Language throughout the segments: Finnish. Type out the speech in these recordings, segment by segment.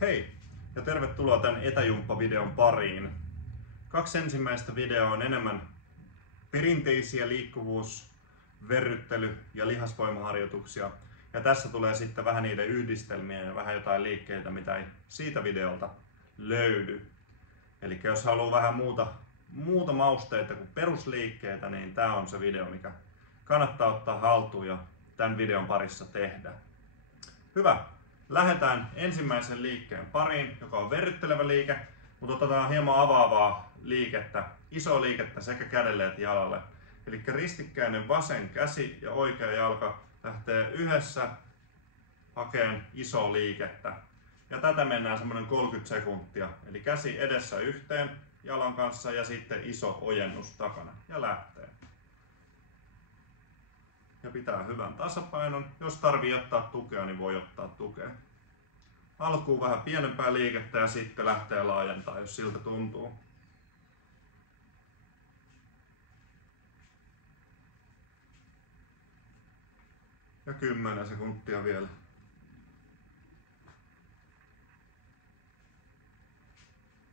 Hei ja tervetuloa tämän etäjumppavideon pariin. 2 ensimmäistä videoa on enemmän perinteisiä liikkuvuus-, verryttely- ja lihasvoimaharjoituksia. Ja tässä tulee sitten vähän niiden yhdistelmiä ja vähän jotain liikkeitä, mitä ei siitä videolta löydy. Eli jos haluaa vähän muuta mausteita kuin perusliikkeitä, niin tämä on se video, mikä kannattaa ottaa haltuun ja tämän videon parissa tehdä. Hyvä! Lähdetään ensimmäisen liikkeen pariin, joka on verryttelevä liike, mutta otetaan hieman avaavaa liikettä, isoa liikettä sekä kädelle että jalalle. Eli ristikkäinen vasen käsi ja oikea jalka lähtee yhdessä hakemaan isoa liikettä. Ja tätä mennään semmoinen 30 sekuntia. Eli käsi edessä yhteen jalan kanssa ja sitten iso ojennus takana ja lähtee. Ja pitää hyvän tasapainon. Jos tarvii ottaa tukea, niin voi ottaa tukea. Alkuun vähän pienempää liikettä ja sitten lähtee laajentaa, jos siltä tuntuu. Ja 10 sekuntia vielä.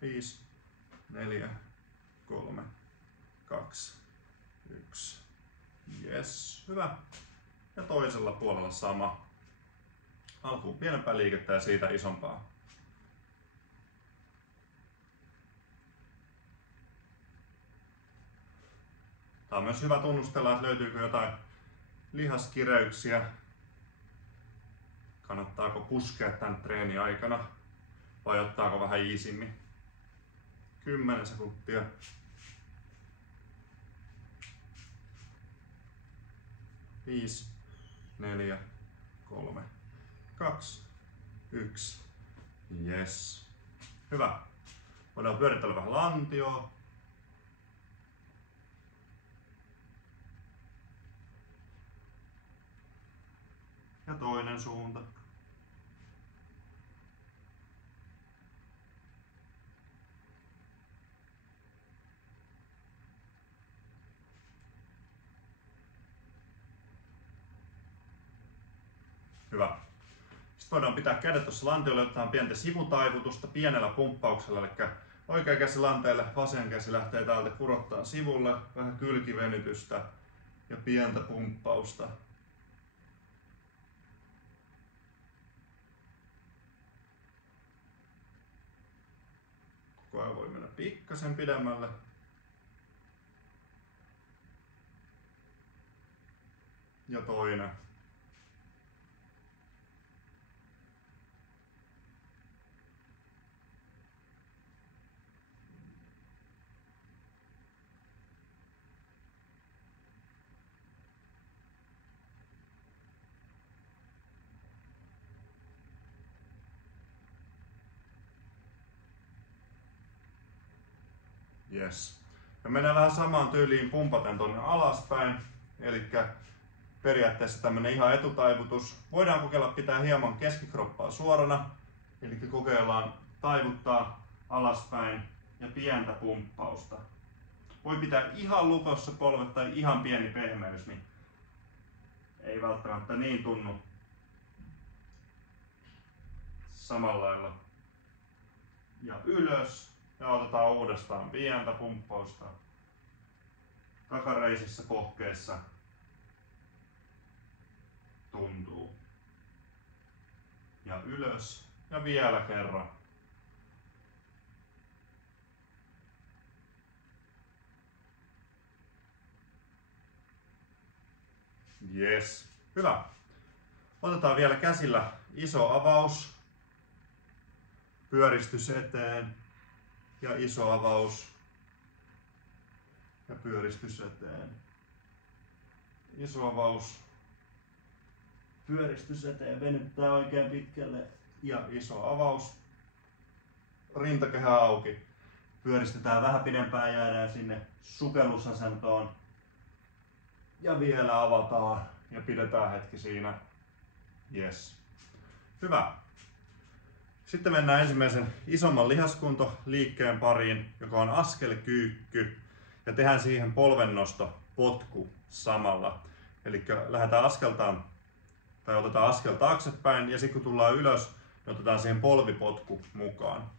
5, 4, 3, 2, 1. Yes, hyvä. Ja toisella puolella sama. Alkuun pienempää liikettä ja siitä isompaa. Tämä on myös hyvä tunnustella, että löytyykö jotain lihaskireyksiä. Kannattaako puskea tämän treenin aikana vai ottaako vähän iisimmin. 10 sekuntia. 5, 4, 3, 2, 1. Yes. Hyvä. Voidaan pyörittää vähän lantioa. Ja toinen suunta. Hyvä. Sitten voidaan pitää kädet tuossa lantiolla, otetaan pientä sivutaivutusta pienellä pumppauksella, eli oikea käsi lanteelle, vasen käsi lähtee täältä kurottaa sivulle, vähän kylkivenytystä ja pientä pumppausta. Koko ajan voi mennä pikkasen pidemmälle. Ja toinen. Yes. Ja mennään vähän samaan tyyliin pumpaten tonne alaspäin. Eli periaatteessa tämmönen ihan etutaivutus. Voidaan kokeilla pitää hieman keskikroppaa suorana. Eli kokeillaan taivuttaa alaspäin ja pientä pumppausta. Voi pitää ihan lukossa polvet tai ihan pieni pehmeys, niin ei välttämättä niin tunnu samalla lailla. Ja ylös. Ja otetaan uudestaan pientä pumppausta takareisissa kohkeissa. Tuntuu. Ja ylös. Ja vielä kerran. Yes. Hyvä. Otetaan vielä käsillä iso avaus. Pyöristys eteen. Ja iso avaus ja pyöristys eteen. Iso avaus, pyöristys eteen, venyttää oikein pitkälle ja iso avaus. Rintakehä auki. Pyöristetään vähän pidempään, jäädään sinne sukellusasentoon. Ja vielä avataan ja pidetään hetki siinä. Yes. Hyvä. Sitten mennään ensimmäisen isomman lihaskuntoliikkeen pariin, joka on askelkyykky. Ja tehdään siihen polvennosto, potku samalla. Eli lähdetään askeltaan, tai otetaan askel taaksepäin ja sitten kun tullaan ylös, Otetaan siihen polvipotku mukaan.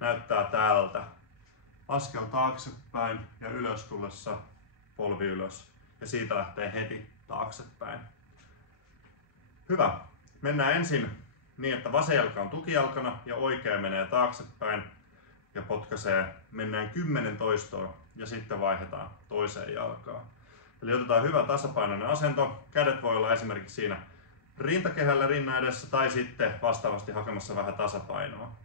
Näyttää tältä. Askel taaksepäin ja ylös tullessa polvi ylös. Ja siitä lähtee heti taaksepäin. Hyvä. Mennään ensin niin, että vasen jalka on tukijalkana ja oikea menee taaksepäin ja potkaisee. Mennään 10 toistoa ja sitten vaihdetaan toiseen jalkaan. Eli otetaan hyvä tasapainoinen asento. Kädet voi olla esimerkiksi siinä rintakehällä rinnan edessä tai sitten vastaavasti hakemassa vähän tasapainoa.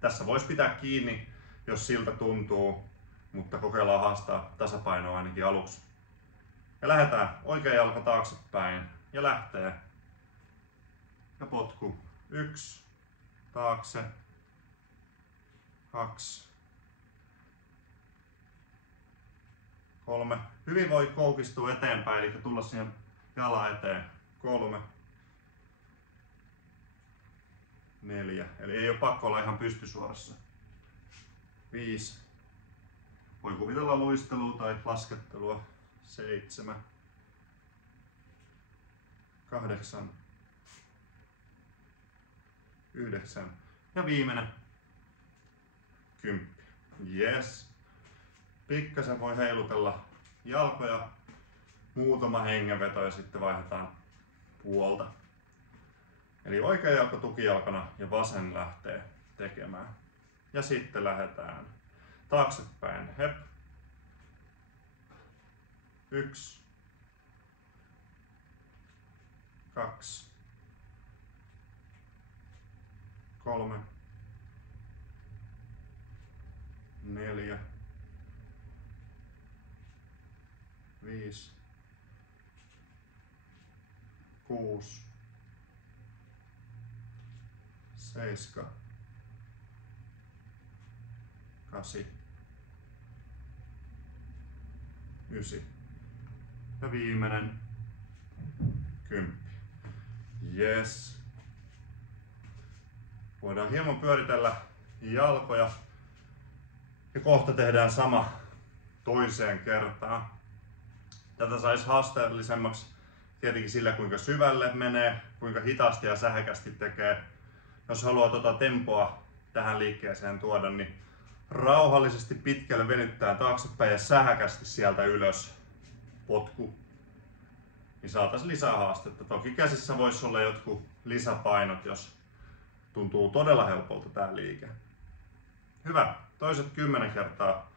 Tässä voisi pitää kiinni, jos siltä tuntuu, mutta kokeillaan haastaa tasapainoa ainakin aluksi. Ja lähdetään oikea jalka taaksepäin ja lähtee. Ja potku. 1, taakse, 2, 3. Hyvin voi koukistua eteenpäin, eli tulla siihen jalan eteen. 3, 4. Eli ei ole pakko olla ihan pystysuorassa. 5. Voi kuvitella luistelua tai laskettelua. 7, 8, 9 ja viimeinen 10. Yes. Pikkasen voi heilutella jalkoja, muutama hengenveto ja sitten vaihdetaan puolta. Eli oikea jalka tukijalkana ja vasen lähtee tekemään. Ja sitten lähdetään taaksepäin. Hep. 1, 2, 3, 4, 5, 6, 7, 8, 9 ja viimeinen 10. Yes. Voidaan hieman pyöritellä jalkoja ja kohta tehdään sama toiseen kertaan. Tätä saisi haasteellisemmaksi tietenkin sillä, kuinka syvälle menee, kuinka hitaasti ja sähäkästi tekee. Jos haluaa tempoa tähän liikkeeseen tuoda, niin rauhallisesti pitkälle venyttää taaksepäin ja sähäkästi sieltä ylös potku. Niin saataisiin lisää haastetta. Toki käsissä voisi olla jotkut lisäpainot, jos tuntuu todella helpolta tämä liike. Hyvä. Toiset 10 kertaa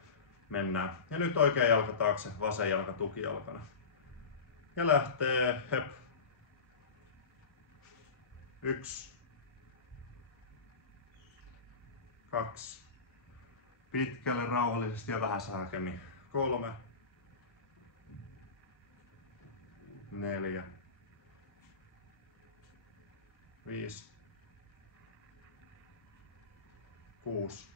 mennään. Ja nyt oikea jalka taakse, vasen jalka tukijalkana. Ja lähtee. Hep. 1, 2. Pitkälle, rauhallisesti ja vähän saakemmin. 3, 4, 5, 6,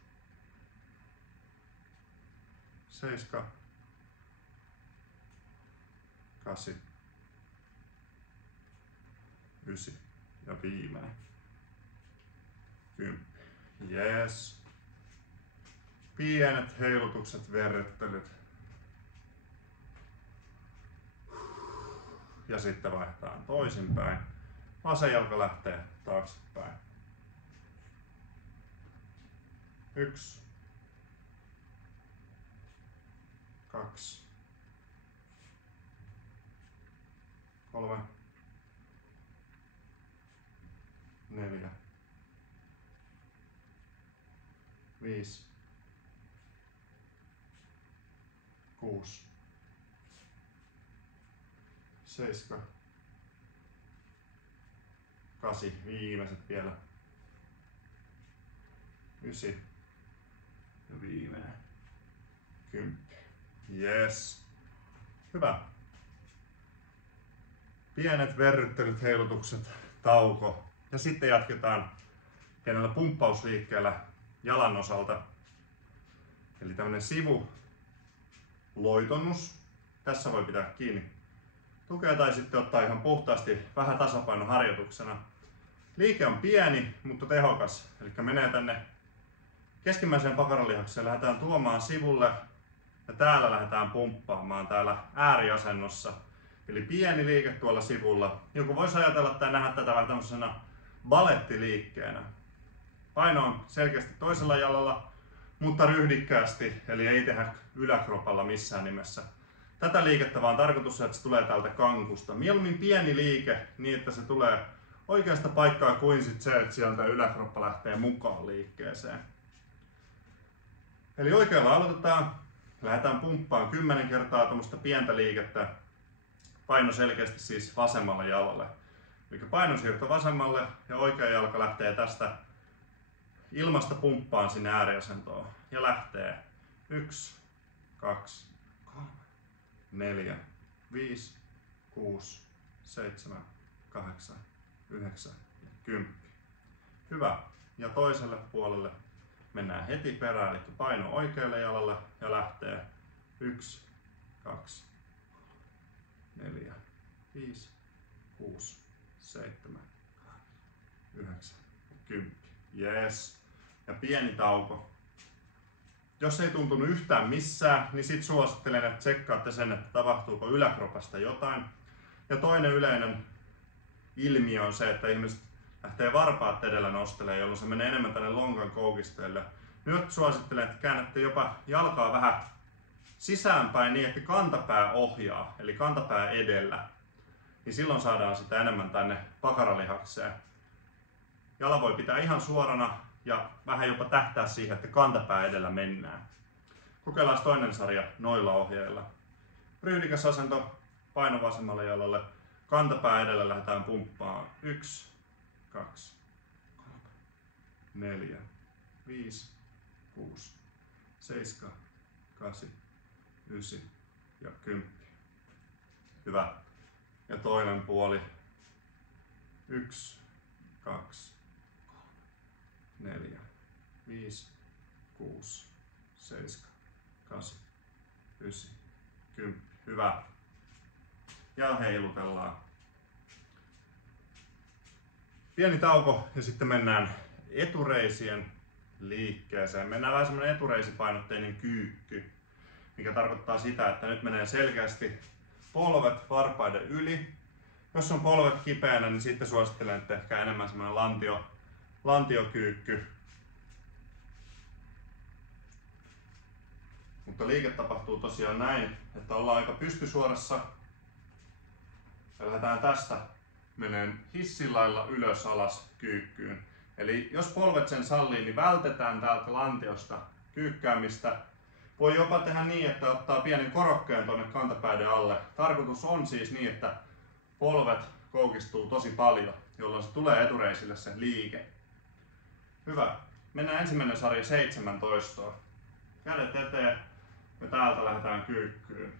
7, 8, 9 ja viimeinen 10. Yes. Pienet heilutukset, verryttelyt. Ja sitten vaihdetaan toisinpäin. Vasen jalka lähtee taaksepäin. 1, 2, 3, 4, 5, 6, 7, 8, viimeiset vielä. 9 ja viimeinen 10. Yes. Hyvä. Pienet verryttelyt, heilutukset, tauko. Ja sitten jatketaan pienellä pumppausliikkeellä jalan osalta. Eli tämmönen sivuloitonnus. Tässä voi pitää kiinni tukea tai sitten ottaa ihan puhtaasti vähän tasapainoharjoituksena. Liike on pieni, mutta tehokas. Eli menee tänne keskimmäiseen pakaralihakseen, lähdetään tuomaan sivulle ja täällä lähdetään pumppaamaan täällä ääriasennossa. Eli pieni liike tuolla sivulla. Joku voisi ajatella tai nähdä tätä vähän tämmöisenä balettiliikkeenä. Paino on selkeästi toisella jalalla, mutta ryhdikkäästi, eli ei tehdä yläkropalla missään nimessä. Tätä liikettä vaan tarkoitus, että se tulee täältä kankusta. Mieluummin pieni liike niin, että se tulee oikeasta paikkaa kuin sit se, että sieltä yläkroppa lähtee mukaan liikkeeseen. Eli oikealla aloitetaan. Lähdetään pumppaan 10 kertaa tuommoista pientä liikettä. Paino selkeästi siis vasemmalle jalalle. Eli painonsiirto vasemmalle ja oikea jalka lähtee tästä ilmasta pumppaan sinne ääriasentoon. Ja lähtee 1, 2, 3, 4, 5, 6, 7, 8, 9 ja 10. Hyvä. Ja toiselle puolelle mennään heti perään, eli paino oikealle jalalle ja lähtee 1, 2, 4, 5, 6, 7, 8, 9 ja 10. Yes. Ja pieni tauko. Jos ei tuntunut yhtään missään, niin sit suosittelen, että tsekkaatte sen, että tapahtuuko yläkropasta jotain. Ja toinen yleinen ilmiö on se, että ihmiset lähtee varpaat edellä nostelemaan, jolloin se menee enemmän tänne lonkan koukisteelle. Nyt suosittelen, että käännätte jopa jalkaa vähän sisäänpäin niin, että kantapää ohjaa, eli kantapää edellä. Niin silloin saadaan sitä enemmän tänne pakaralihakseen. Jala voi pitää ihan suorana ja vähän jopa tähtää siihen, että kantapää edellä mennään. Kokeillaan toinen sarja noilla ohjeilla. Ryhdikäs asento, paino vasemmalle jalalle, kantapää edellä lähdetään pumppaan. 1, 2, 3, 4, 5, 6, 7, 8, 9 ja 10. Hyvä. Ja toinen puoli. 1, 2, 3, 4, 5, 6, 7, 8, 9, 10. Hyvä. Ja heilutellaan. Pieni tauko ja sitten mennään etureisien liikkeeseen. Mennään vähän semmoinen etureisipainotteinen kyykky, mikä tarkoittaa sitä, että nyt menee selkeästi polvet varpaiden yli. Jos on polvet kipeänä, niin sitten suosittelen, että ehkä enemmän semmoinen lantiokyykky. Mutta liike tapahtuu tosiaan näin, että ollaan aika pystysuorassa. Ja lähdetään tästä meneen hissilailla ylös alas kyykkyyn. Eli jos polvet sen sallii, niin vältetään täältä lantiosta kyykkäämistä. Voi jopa tehdä niin, että ottaa pienen korokkeen tuonne kantapäiden alle. Tarkoitus on siis niin, että polvet koukistuu tosi paljon, jolloin se tulee etureisille se liike. Hyvä. Mennään ensimmäinen sarja 17. Kädet eteen ja täältä lähdetään kyykkyyn.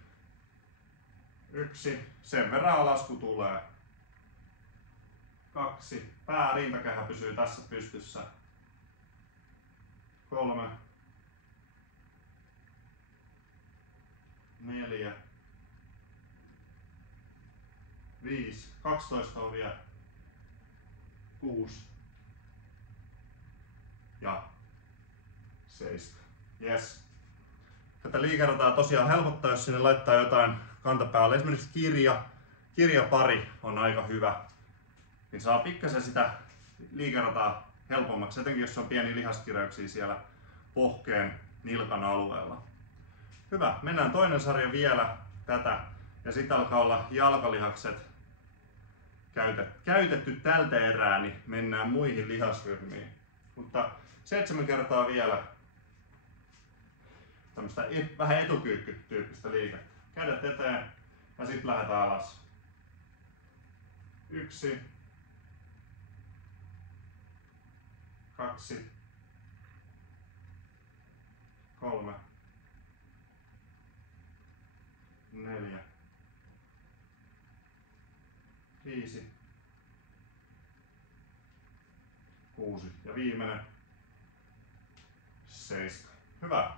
1. Sen verran alas kun tulee. 2. Pää rintakehä pysyy tässä pystyssä. 3. 4. 5. 12 on vielä. 6. Ja 7. Yes. Tätä liikerataa tosiaan helpottaa, jos sinne laittaa jotain kantapäälle. Esimerkiksi kirjapari on aika hyvä. Niin saa pikkasen sitä liikerataa helpommaksi, etenkin jos on pieni lihaskirjauksia siellä pohkeen nilkan alueella. Hyvä, mennään toinen sarja vielä tätä ja sitten alkaa olla jalkalihakset käytetty tältä erää, niin mennään muihin lihasryhmiin. Mutta 7 kertaa vielä tämmöistä vähän etukyykky-tyyppistä liikettä. Kädet eteen ja sitten lähdetään alas. 1, 2, 3, 4, 5, 6 ja viimeinen 7. Hyvä.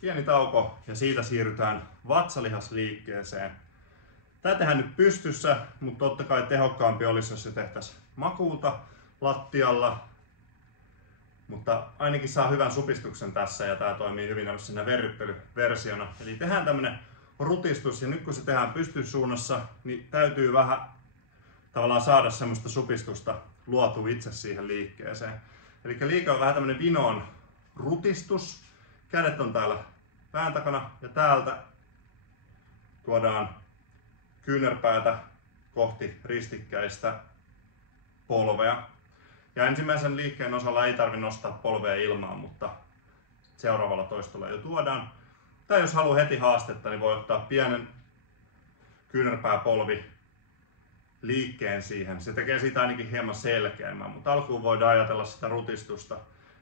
Pieni tauko ja siitä siirrytään vatsalihasliikkeeseen. Tää tehdään nyt pystyssä, mutta totta kai tehokkaampi olisi, jos se tehtäisiin makuuta lattialla. Mutta ainakin saa hyvän supistuksen tässä ja tää toimii hyvin tämmöisenä verryttelyversiona. Eli tehdään tämmönen rutistus ja nyt kun se tehdään pystysuunnassa, niin täytyy vähän tavallaan saada semmoista supistusta luotua itse siihen liikkeeseen. Eli liike on vähän tämmönen vinoon rutistus. Kädet on täällä pään takana ja täältä tuodaan kyynärpäätä kohti ristikkäistä polvea. Ja ensimmäisen liikkeen osalla ei tarvitse nostaa polvea ilmaan, mutta seuraavalla toistolla jo tuodaan. Tai jos haluaa heti haastetta, niin voi ottaa pienen kyynärpääpolvi liikkeen siihen. Se tekee siitä ainakin hieman selkeämmän, mutta alkuun voidaan ajatella sitä rutistusta,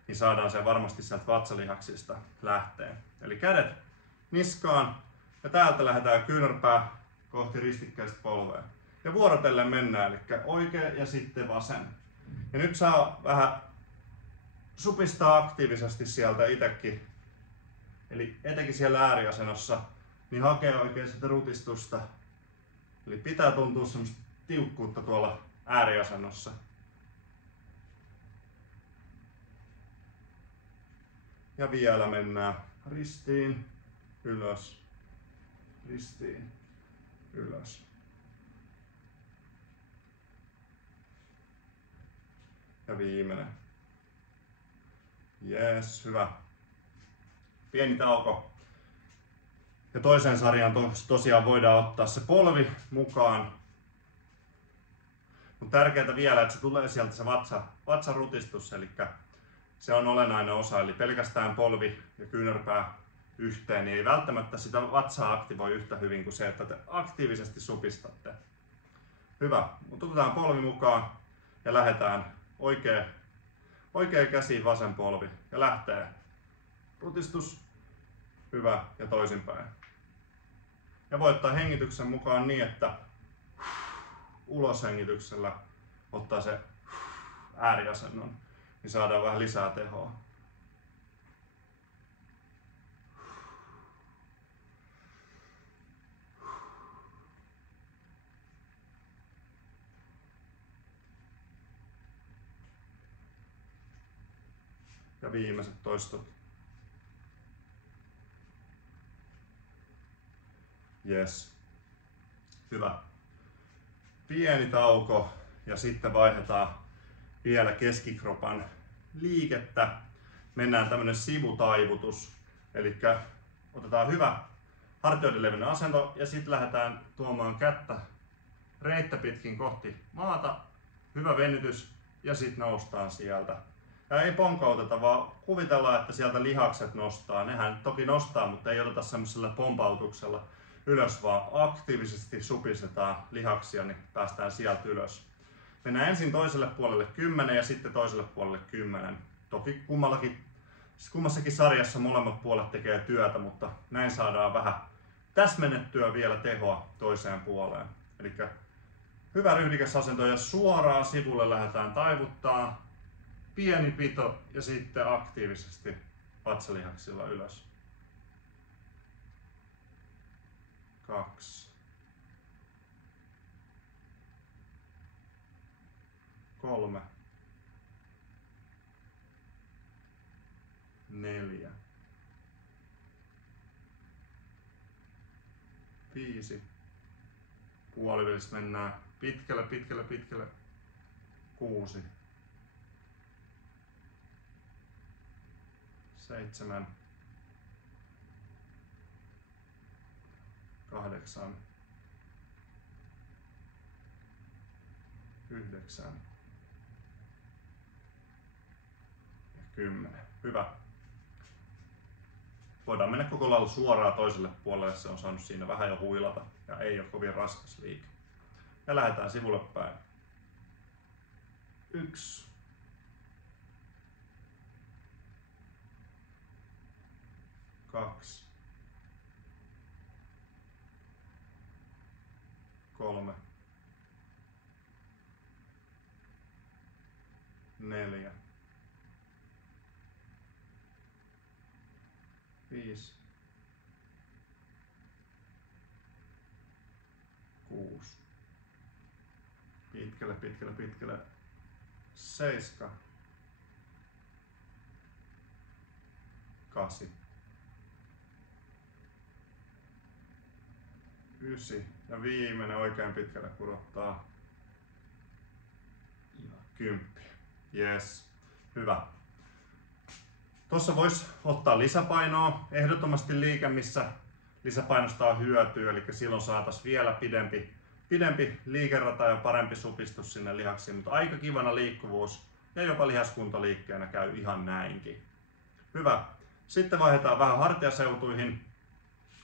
niin saadaan se varmasti sieltä vatsalihaksista lähteen. Eli kädet niskaan ja täältä lähdetään kyynärpää kohti ristikkäistä polvea. Ja vuorotellen mennään, eli oikea ja sitten vasen. Ja nyt saa vähän supistaa aktiivisesti sieltä itsekin. Eli etenkin siellä ääriasennossa, niin hakee oikein sitä rutistusta. Eli pitää tuntua semmoista tiukkuutta tuolla ääriasennossa. Ja vielä mennään ristiin, ylös, ristiin, ylös. Ja viimeinen. Jees, hyvä. Pieni tauko. Ja toiseen sarjaan tosiaan voidaan ottaa se polvi mukaan. Mutta tärkeää vielä, että se tulee sieltä se vatsarutistus, eli se on olennainen osa. Eli pelkästään polvi ja kyynärpää yhteen, niin ei välttämättä sitä vatsaa aktivoi yhtä hyvin kuin se, että te aktiivisesti supistatte. Hyvä, mutta otetaan polvi mukaan ja lähdetään oikea käsi, vasen polvi ja lähtee. Rutistus, hyvä ja toisinpäin. Ja voi ottaa hengityksen mukaan niin, että uloshengityksellä ottaa se ääriasennon, niin saadaan vähän lisää tehoa. Ja viimeiset toistot. Yes. Hyvä. Pieni tauko ja sitten vaihdetaan vielä keskikropan liikettä. Mennään tämmönen sivutaivutus. Eli otetaan hyvä hartioiden levyinen asento ja sitten lähdetään tuomaan kättä reittä pitkin kohti maata. Hyvä venytys ja sitten noustaan sieltä. Ja ei ponkauteta, vaan kuvitellaan, että sieltä lihakset nostaa. Nehän toki nostaa, mutta ei oteta semmoisella pompautuksella ylös, vaan aktiivisesti supistetaan lihaksia, niin päästään sieltä ylös. Mennään ensin toiselle puolelle 10 ja sitten toiselle puolelle 10. Toki kummassakin sarjassa molemmat puolet tekee työtä, mutta näin saadaan vähän täsmennettyä vielä tehoa toiseen puoleen. Eli hyvä ryhdikäs asento ja suoraan sivulle lähdetään taivuttaa. Pieni pito ja sitten aktiivisesti vatsalihaksilla ylös. 2. 3. 4. 5. Puolivälissä mennään pitkälle. 6. 7. 8. 9. Ja 10. Hyvä. Voidaan mennä koko lailla suoraan toiselle puolelle, se on saanut siinä vähän jo huilata ja ei ole kovin raskas liike. Ja lähdetään sivulle päin. 1. 2. 3. 4. 5. 6. Pitkälle. 7. 8. 9 ja viimeinen oikein pitkälle kurottaa 10. Yes. Hyvä. Tuossa voisi ottaa lisäpainoa. Ehdottomasti liike, missä lisäpainosta on hyötyä, eli silloin saataisiin vielä pidempi liikerata ja parempi supistus sinne lihaksiin, mutta aika kivana liikkuvuus ja jopa lihaskuntoliikkeenä käy ihan näinkin. Hyvä. Sitten vaihdetaan vähän hartiaseutuihin.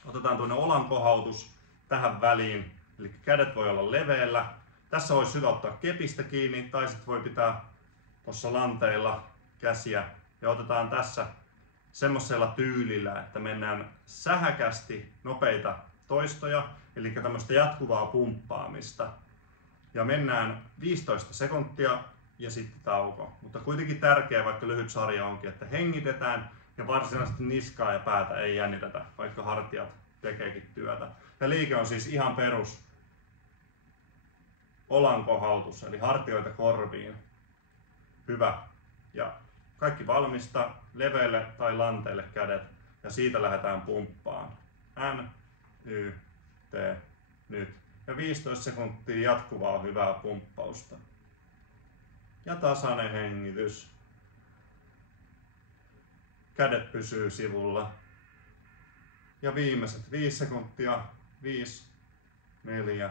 Otetaan tuonne olan kohautus tähän väliin, eli kädet voi olla leveillä. Tässä voi syväuttaa kepistä kiinni tai sitten voi pitää tuossa lanteilla käsiä ja otetaan tässä semmoisella tyylillä, että mennään sähäkästi nopeita toistoja, eli tämmöistä jatkuvaa pumppaamista. Ja mennään 15 sekuntia ja sitten tauko. Mutta kuitenkin tärkeää, vaikka lyhyt sarja onkin, että hengitetään ja varsinaisesti niskaa ja päätä ei jännitetä, vaikka hartiat tekeekin työtä. Ja liike on siis ihan perus olan kohautus, eli hartioita korviin. Hyvä. Ja kaikki valmista, leveille tai lanteille kädet ja siitä lähdetään pumppaan. N, Y, T, nyt. Ja 15 sekuntia jatkuvaa hyvää pumppausta. Ja tasainen hengitys. Kädet pysyy sivulla. Ja viimeiset 5 sekuntia. 5, 4,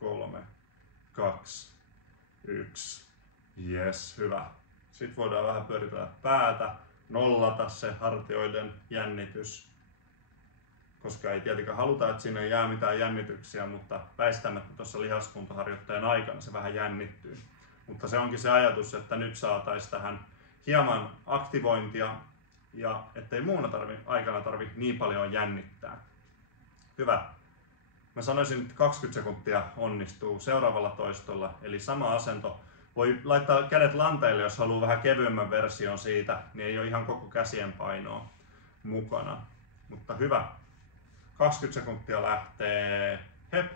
3, 2, 1. Yes, hyvä. Sitten voidaan vähän pyöritellä päätä, nollata se hartioiden jännitys. Koska ei tietenkään haluta, että sinne ei jää mitään jännityksiä, mutta väistämättä tuossa lihaskuntaharjoittajan aikana se vähän jännittyy. Mutta se onkin se ajatus, että nyt saataisiin tähän hieman aktivointia ja ettei muuna aikana tarvitse niin paljon jännittää. Hyvä. Mä sanoisin, että 20 sekuntia onnistuu seuraavalla toistolla, eli sama asento. Voi laittaa kädet lanteille, jos haluaa vähän kevyemmän version siitä, niin ei ole ihan koko käsien painoa mukana. Mutta hyvä. 20 sekuntia lähtee. Hep.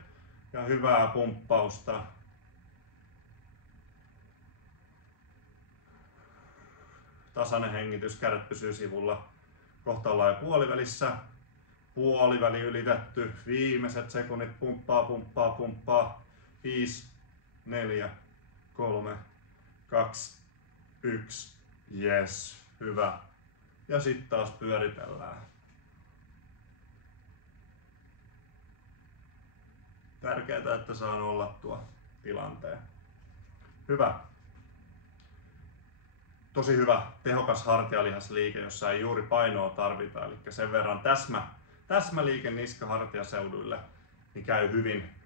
Ja hyvää pumppausta. Tasainen hengitys, kädet pysyy sivulla. Kohta ollaan jo puolivälissä. Puoliväli ylitetty. Viimeiset sekunnit pumppaa. 5, 4, 3, 2, 1. Yes, hyvä. Ja sitten taas pyöritellään. Tärkeää, että saa nollattua tilanteen. Hyvä. Tosi hyvä, tehokas hartialihasliike, jossa ei juuri painoa tarvita. Eli sen verran täsmäliike niska-hartiaseuduille niin käy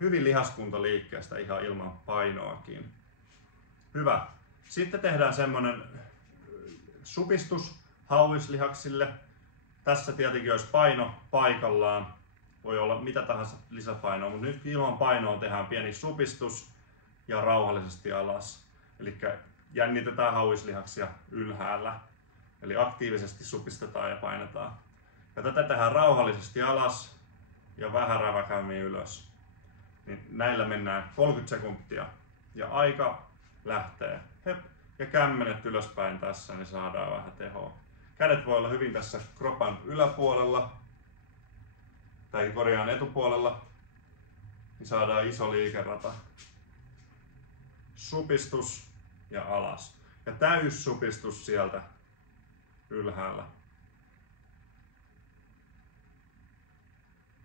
hyvin lihaskuntoliikkeestä ihan ilman painoakin. Hyvä. Sitten tehdään semmonen supistus hauislihaksille. Tässä tietenkin olisi paino paikallaan. Voi olla mitä tahansa lisäpainoa, mutta nyt ilman painoa tehdään pieni supistus ja rauhallisesti alas. Eli jännitetään hauislihaksia ylhäällä. Eli aktiivisesti supistetaan ja painetaan. Ja tätä tehdään rauhallisesti alas ja vähän räväkämmin ylös. Niin näillä mennään 30 sekuntia ja aika lähtee. Hep. Ja kämmenet ylöspäin tässä, niin saadaan vähän tehoa. Kädet voi olla hyvin tässä kropan yläpuolella tai korjaan etupuolella, niin saadaan iso liikerata. Supistus ja alas. Ja täyssupistus sieltä ylhäällä.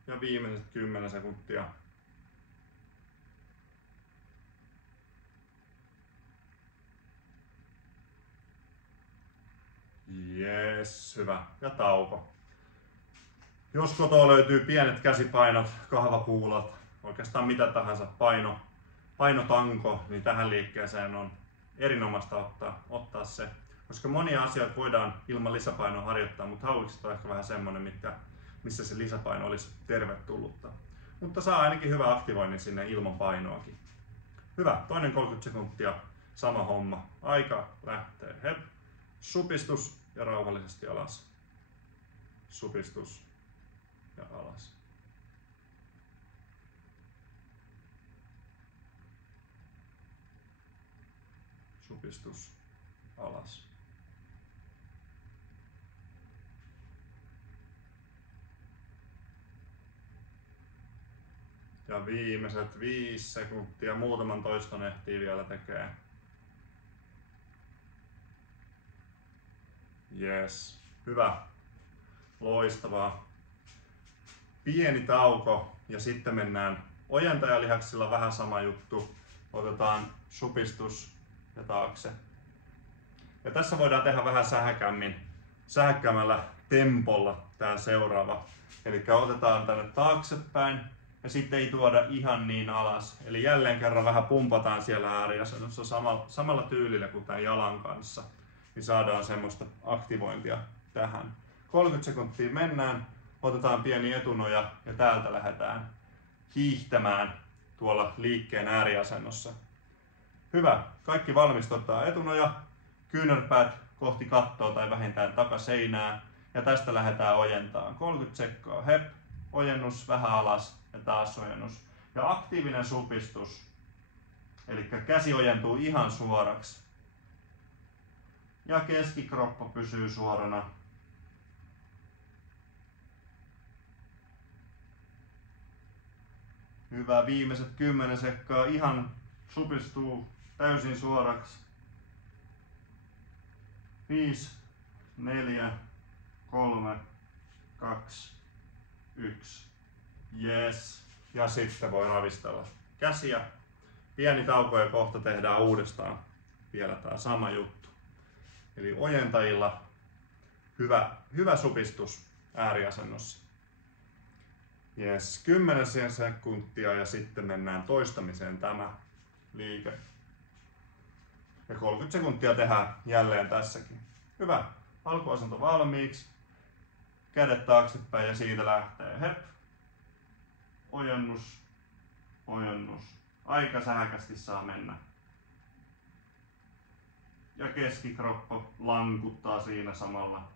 Ja viimeiset 10 sekuntia. Yes, hyvä. Ja tauko. Jos kotoa löytyy pienet käsipainot, kahvapuulat, oikeastaan mitä tahansa painotanko, niin tähän liikkeeseen on erinomaista ottaa se. Koska monia asioita voidaan ilman lisäpainoa harjoittaa, mutta hauikset on ehkä vähän semmoinen, missä se lisäpaino olisi tervetullutta. Mutta saa ainakin hyvä aktivoinnin sinne ilman painoakin. Hyvä, toinen 30 sekuntia, sama homma. Aika lähtee. Hep. Supistus ja rauhallisesti alas. Supistus ja alas. Supistus alas. Ja viimeiset 5 sekuntia, muutaman toiston ehtii vielä tekee. Yes. Hyvä. Loistavaa. Pieni tauko ja sitten mennään ojentajalihaksilla vähän sama juttu. Otetaan supistus ja taakse. Ja tässä voidaan tehdä vähän sähäkkäämällä tempolla tää seuraava. Eli otetaan tänne taaksepäin ja sitten ei tuoda ihan niin alas. Eli jälleen kerran vähän pumpataan siellä ääriasennossa samalla tyylillä kuin tämän jalan kanssa. Niin saadaan semmoista aktivointia tähän. 30 sekuntia mennään, otetaan pieni etunoja ja täältä lähdetään hiihtämään tuolla liikkeen ääriasennossa. Hyvä. Kaikki valmis, ottaa etunoja, kyynärpäät kohti kattoa tai vähintään takaseinää. Ja tästä lähdetään ojentaan. 30 sekkaa. Hep, ojennus, vähän alas ja taas ojennus. Ja aktiivinen supistus. Eli käsi ojentuu ihan suoraksi. Ja keskikroppa pysyy suorana. Hyvä, viimeiset 10 sekkaa ihan supistuu täysin suoraksi. 5, 4, 3, 2, 1. Yes. Ja sitten voi ravistella käsiä. Pieni tauko ja kohta tehdään uudestaan vielä tämä sama juttu. Eli ojentajilla hyvä supistus ääriasennossa. Yes, 10 sekuntia ja sitten mennään toistamiseen tämä liike. Ja 30 sekuntia tehdään jälleen tässäkin. Hyvä. Alkuasento valmiiksi. Kädet taaksepäin ja siitä lähtee. Hep. Ojennus. Ojennus. Aika sähäkästi saa mennä. Ja keskikroppa lankuttaa siinä samalla.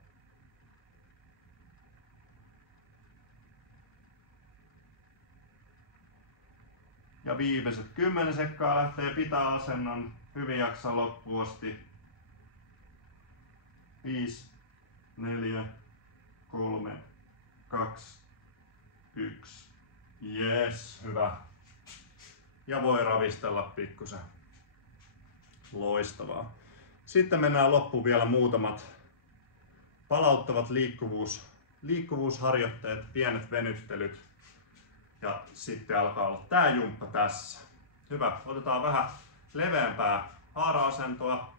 Ja viimeiset 10 sekkaa lähtee pitää asennon. Hyvin jaksaa loppuun asti. 5, 4, 3, 2, 1. Yes, hyvä. Ja voi ravistella pikkusen. Loistavaa. Sitten mennään loppuun vielä muutamat palauttavat liikkuvuusharjoitteet, pienet venyttelyt. Ja sitten alkaa olla tää jumppa tässä. Hyvä. Otetaan vähän leveämpää haara-asentoa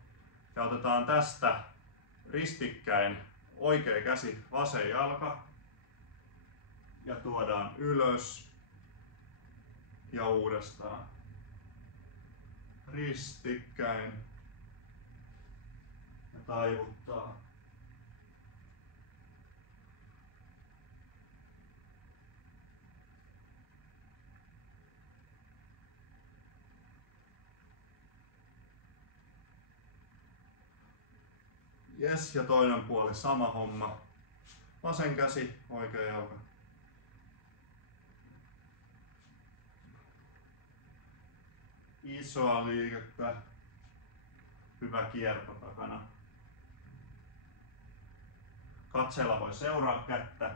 ja otetaan tästä ristikkäin oikea käsi, vasen jalka ja tuodaan ylös ja uudestaan ristikkäin ja taivuttaa. Yes, ja toinen puoli sama homma. Vasen käsi, oikea jalka. Isoa liikettä. Hyvä kierto takana. Katseella voi seuraa kättä.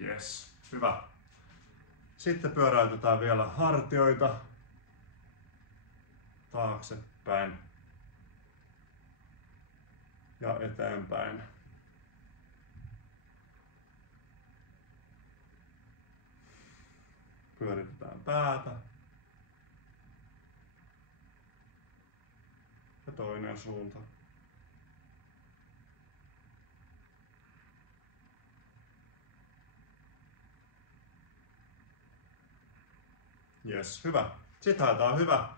Yes, hyvä. Sitten pyöräytetään vielä hartioita taaksepäin ja eteenpäin. Pyöritetään päätä. Ja toinen suunta. Yes, hyvä. Sitten haetaan hyvä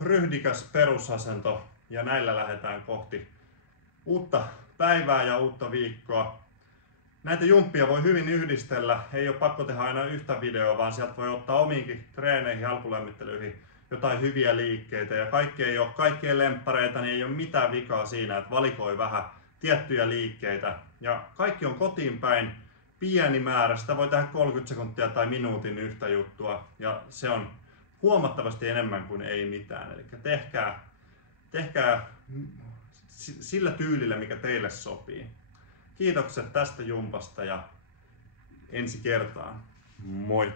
ryhdikäs perusasento ja näillä lähdetään kohti uutta päivää ja uutta viikkoa. Näitä jumppia voi hyvin yhdistellä, ei ole pakko tehdä aina yhtä videoa, vaan sieltä voi ottaa omiinkin treeneihin, alkulämmittelyihin jotain hyviä liikkeitä ja kaikki ei ole kaikkien lemppareita, niin ei ole mitään vikaa siinä, että valikoi vähän tiettyjä liikkeitä ja kaikki on kotiin päin. Pieni määrä, sitä voi tehdä 30 sekuntia tai minuutin yhtä juttua ja se on huomattavasti enemmän kuin ei mitään. Eli tehkää sillä tyylillä, mikä teille sopii. Kiitokset tästä jumpasta ja ensi kertaan. Moi!